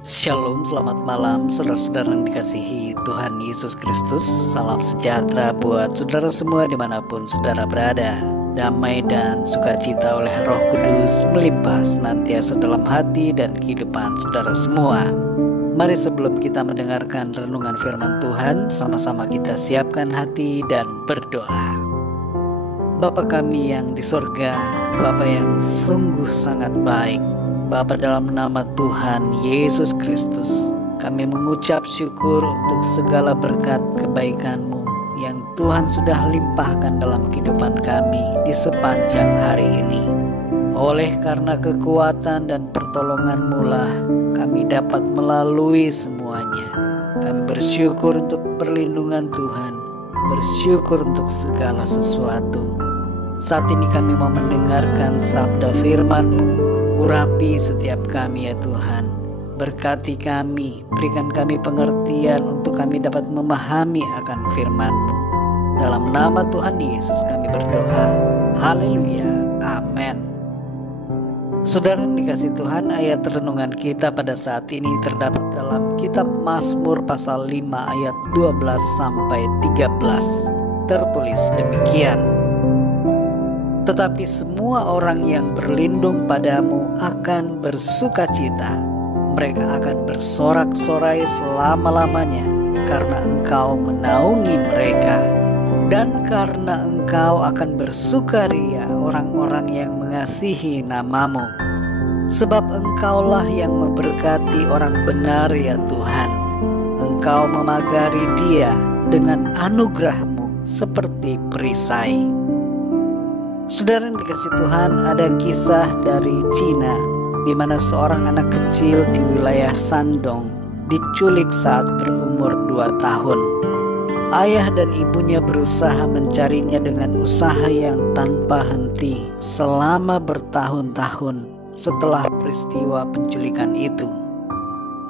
Shalom, selamat malam saudara-saudara yang dikasihi Tuhan Yesus Kristus. Salam sejahtera buat saudara semua dimanapun saudara berada. Damai dan sukacita oleh Roh Kudus melimpah senantiasa dalam hati dan kehidupan saudara semua. Mari sebelum kita mendengarkan renungan firman Tuhan, sama-sama kita siapkan hati dan berdoa. Bapa kami yang di sorga, Bapa yang sungguh sangat baik, Bapa, dalam nama Tuhan Yesus Kristus, kami mengucap syukur untuk segala berkat kebaikan-Mu yang Tuhan sudah limpahkan dalam kehidupan kami di sepanjang hari ini. Oleh karena kekuatan dan pertolongan-Mu lah kami dapat melalui semuanya. Kami bersyukur untuk perlindungan Tuhan, bersyukur untuk segala sesuatu. Saat ini kami mau mendengarkan sabda firman-Mu. Urapi setiap kami ya Tuhan. Berkati kami, berikan kami pengertian untuk kami dapat memahami akan firman-Mu. Dalam nama Tuhan Yesus kami berdoa. Haleluya. Amin. Saudara yang dikasihi Tuhan, ayat renungan kita pada saat ini terdapat dalam kitab Mazmur pasal 5 ayat 12 sampai 13. Tertulis demikian. Tetapi semua orang yang berlindung padamu akan bersukacita. Mereka akan bersorak-sorai selama-lamanya, karena Engkau menaungi mereka. Dan karena Engkau akan bersukaria orang-orang yang mengasihi nama-Mu. Sebab Engkaulah yang memberkati orang benar ya Tuhan. Engkau memagari dia dengan anugerah-Mu seperti perisai. Saudara yang dikasihi Tuhan, ada kisah dari Cina di mana seorang anak kecil di wilayah Shandong diculik saat berumur 2 tahun. Ayah dan ibunya berusaha mencarinya dengan usaha yang tanpa henti selama bertahun-tahun setelah peristiwa penculikan itu.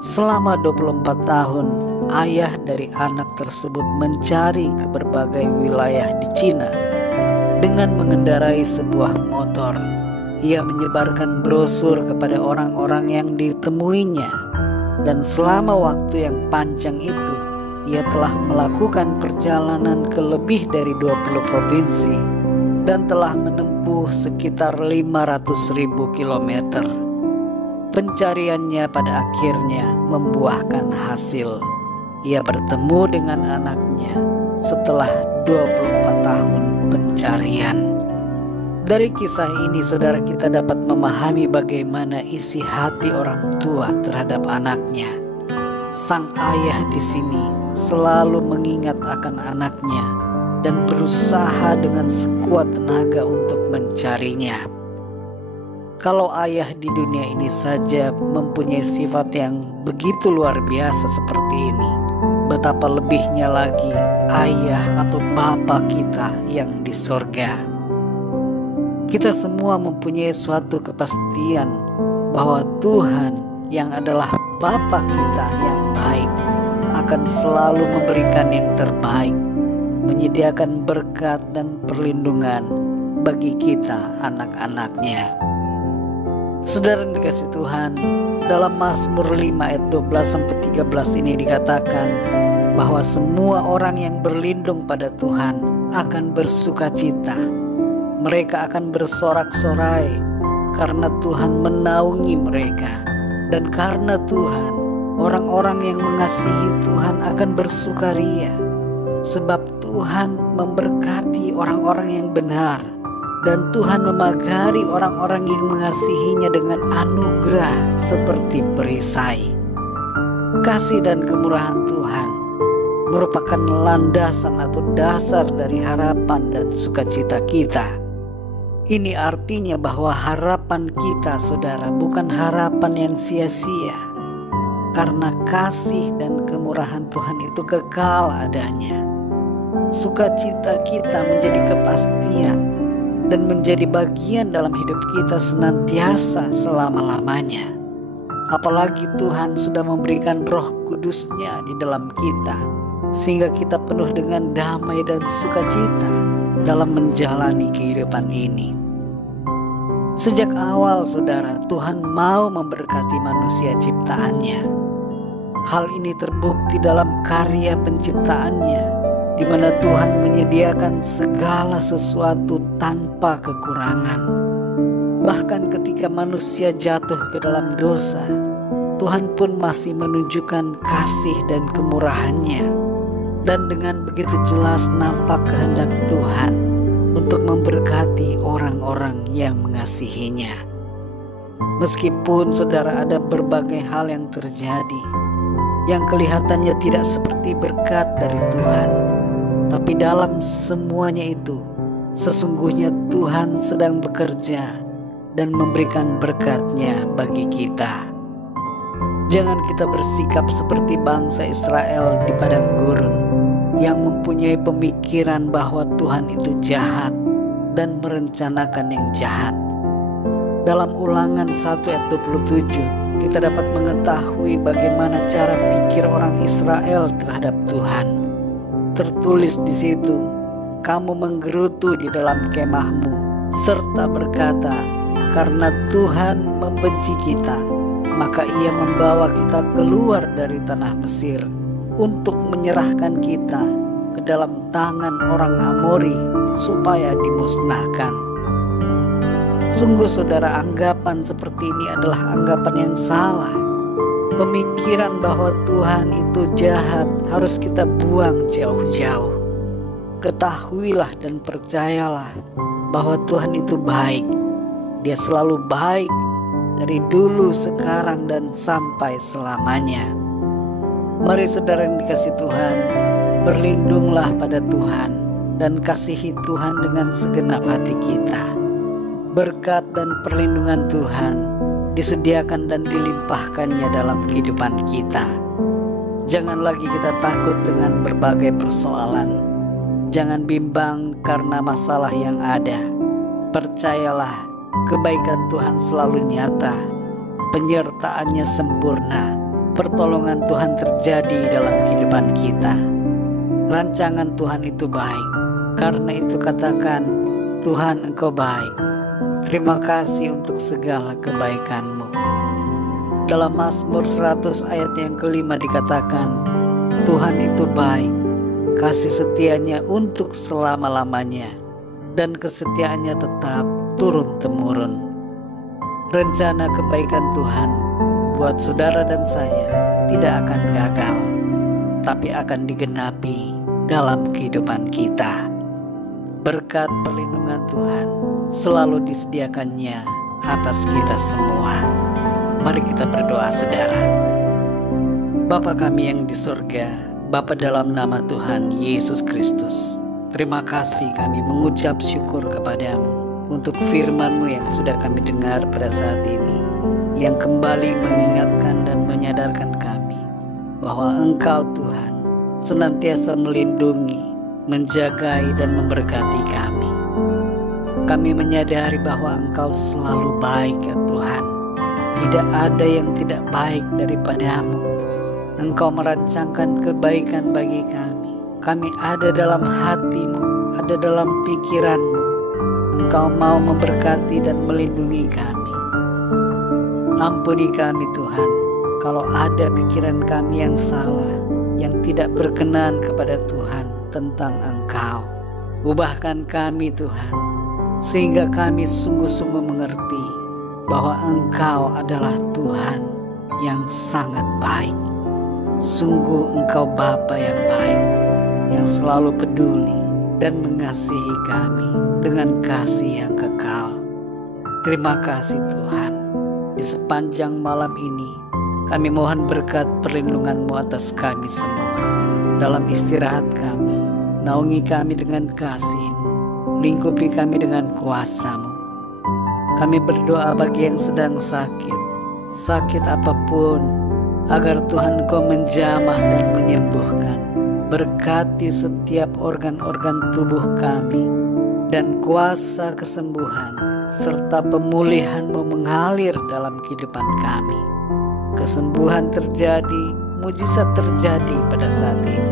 Selama 24 tahun, ayah dari anak tersebut mencari ke berbagai wilayah di Cina. Dengan mengendarai sebuah motor, ia menyebarkan brosur kepada orang-orang yang ditemuinya. Dan selama waktu yang panjang itu, ia telah melakukan perjalanan ke lebih dari 20 provinsi dan telah menempuh sekitar 500.000 kilometer. Pencariannya pada akhirnya membuahkan hasil. Ia bertemu dengan anaknya setelah 24 tahun pencarian. Dari kisah ini saudara, kita dapat memahami bagaimana isi hati orang tua terhadap anaknya. Sang ayah di sini selalu mengingat akan anaknya dan berusaha dengan sekuat tenaga untuk mencarinya. Kalau ayah di dunia ini saja mempunyai sifat yang begitu luar biasa seperti ini, betapa lebihnya lagi ayah atau bapa kita yang di sorga. Kita semua mempunyai suatu kepastian bahwa Tuhan yang adalah bapa kita yang baik akan selalu memberikan yang terbaik, menyediakan berkat dan perlindungan bagi kita anak-anaknya. Saudara yang dikasihi Tuhan, dalam Mazmur 5 ayat 12-13 ini dikatakan bahwa semua orang yang berlindung pada Tuhan akan bersukacita. Mereka akan bersorak-sorai karena Tuhan menaungi mereka. Dan karena Tuhan, orang-orang yang mengasihi Tuhan akan bersukaria. Sebab Tuhan memberkati orang-orang yang benar. Dan Tuhan memagari orang-orang yang mengasihinya dengan anugerah seperti perisai. Kasih dan kemurahan Tuhan merupakan landasan atau dasar dari harapan dan sukacita kita. Ini artinya bahwa harapan kita, saudara, bukan harapan yang sia-sia. Karena kasih dan kemurahan Tuhan itu kekal adanya. Sukacita kita menjadi kepastian dan menjadi bagian dalam hidup kita senantiasa selama-lamanya. Apalagi Tuhan sudah memberikan Roh Kudus-Nya di dalam kita, sehingga kita penuh dengan damai dan sukacita dalam menjalani kehidupan ini. Sejak awal saudara, Tuhan mau memberkati manusia ciptaannya. Hal ini terbukti dalam karya penciptaannya, di mana Tuhan menyediakan segala sesuatu tanpa kekurangan. Bahkan ketika manusia jatuh ke dalam dosa, Tuhan pun masih menunjukkan kasih dan kemurahan-Nya. Dan dengan begitu jelas nampak kehendak Tuhan untuk memberkati orang-orang yang mengasihinya. Meskipun saudara ada berbagai hal yang terjadi, yang kelihatannya tidak seperti berkat dari Tuhan, tapi dalam semuanya itu, sesungguhnya Tuhan sedang bekerja dan memberikan berkat-Nya bagi kita. Jangan kita bersikap seperti bangsa Israel di padang gurun yang mempunyai pemikiran bahwa Tuhan itu jahat dan merencanakan yang jahat. Dalam Ulangan 1 ayat 27, kita dapat mengetahui bagaimana cara pikir orang Israel terhadap Tuhan. Tertulis di situ, kamu menggerutu di dalam kemahmu serta berkata, karena Tuhan membenci kita, maka Ia membawa kita keluar dari tanah Mesir untuk menyerahkan kita ke dalam tangan orang Amori supaya dimusnahkan. Sungguh saudara, anggapan seperti ini adalah anggapan yang salah. Pemikiran bahwa Tuhan itu jahat harus kita buang jauh-jauh. Ketahuilah dan percayalah bahwa Tuhan itu baik. Dia selalu baik dari dulu, sekarang, dan sampai selamanya. Mari saudara yang dikasihi Tuhan, berlindunglah pada Tuhan dan kasihi Tuhan dengan segenap hati kita. Berkat dan perlindungan Tuhan disediakan dan dilimpahkannya dalam kehidupan kita. Jangan lagi kita takut dengan berbagai persoalan. Jangan bimbang karena masalah yang ada. Percayalah, kebaikan Tuhan selalu nyata, penyertaan-Nya sempurna, pertolongan Tuhan terjadi dalam kehidupan kita. Rancangan Tuhan itu baik, karena itu katakan, Tuhan Engkau baik. Terima kasih untuk segala kebaikan-Mu. Dalam Mazmur 100 ayat yang kelima dikatakan, Tuhan itu baik, kasih setia-Nya untuk selama-lamanya, dan kesetiaan-Nya tetap turun-temurun. Rencana kebaikan Tuhan buat saudara dan saya tidak akan gagal, tapi akan digenapi dalam kehidupan kita. Berkat perlindungan Tuhan selalu disediakannya atas kita semua. Mari kita berdoa saudara. Bapa kami yang di surga, Bapa dalam nama Tuhan Yesus Kristus, terima kasih kami mengucap syukur kepadamu untuk firman-Mu yang sudah kami dengar pada saat ini, yang kembali mengingatkan dan menyadarkan kami bahwa Engkau Tuhan senantiasa melindungi, menjagai dan memberkati kami. Kami menyadari bahwa Engkau selalu baik ya Tuhan. Tidak ada yang tidak baik daripada-Mu. Engkau merancangkan kebaikan bagi kami. Kami ada dalam hati-Mu, ada dalam pikiran-Mu. Engkau mau memberkati dan melindungi kami. Ampuni kami Tuhan, kalau ada pikiran kami yang salah, yang tidak berkenan kepada Tuhan tentang Engkau. Ubahkan kami Tuhan, sehingga kami sungguh-sungguh mengerti bahwa Engkau adalah Tuhan yang sangat baik. Sungguh Engkau Bapa yang baik, yang selalu peduli dan mengasihi kami dengan kasih yang kekal. Terima kasih Tuhan. Di sepanjang malam ini kami mohon berkat perlindungan-Mu atas kami semua. Dalam istirahat kami, naungi kami dengan kasih-Mu, lingkupi kami dengan kuasa-Mu. Kami berdoa bagi yang sedang sakit apapun, agar Tuhan Engkau menjamah dan menyembuhkan. Berkati setiap organ-organ tubuh kami, dan kuasa kesembuhan serta pemulihan-Mu mengalir dalam kehidupan kami. Kesembuhan terjadi, mujizat terjadi pada saat ini.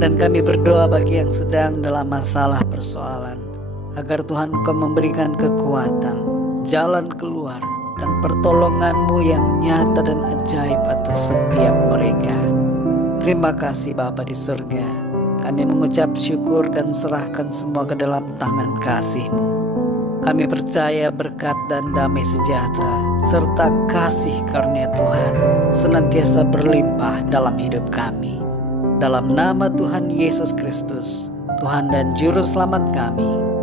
Dan kami berdoa bagi yang sedang dalam masalah persoalan, agar Tuhan Engkau memberikan kekuatan, jalan keluar, dan pertolongan-Mu yang nyata dan ajaib atas setiap mereka. Terima kasih Bapa di surga. Kami mengucap syukur dan serahkan semua ke dalam tangan kasih-Mu. Kami percaya berkat dan damai sejahtera serta kasih karunia Tuhan senantiasa berlimpah dalam hidup kami. Dalam nama Tuhan Yesus Kristus, Tuhan dan Juru Selamat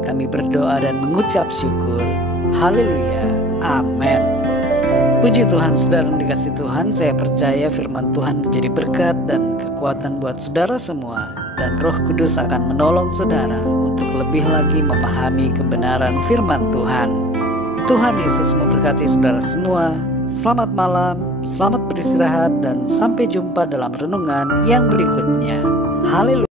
kami berdoa dan mengucap syukur. Haleluya. Amin. Puji Tuhan, saudara yang dikasihi Tuhan, saya percaya firman Tuhan menjadi berkat dan kekuatan buat saudara semua, dan Roh Kudus akan menolong saudara untuk lebih lagi memahami kebenaran firman Tuhan. Tuhan Yesus memberkati saudara semua. Selamat malam, selamat beristirahat, dan sampai jumpa dalam renungan yang berikutnya. Haleluya.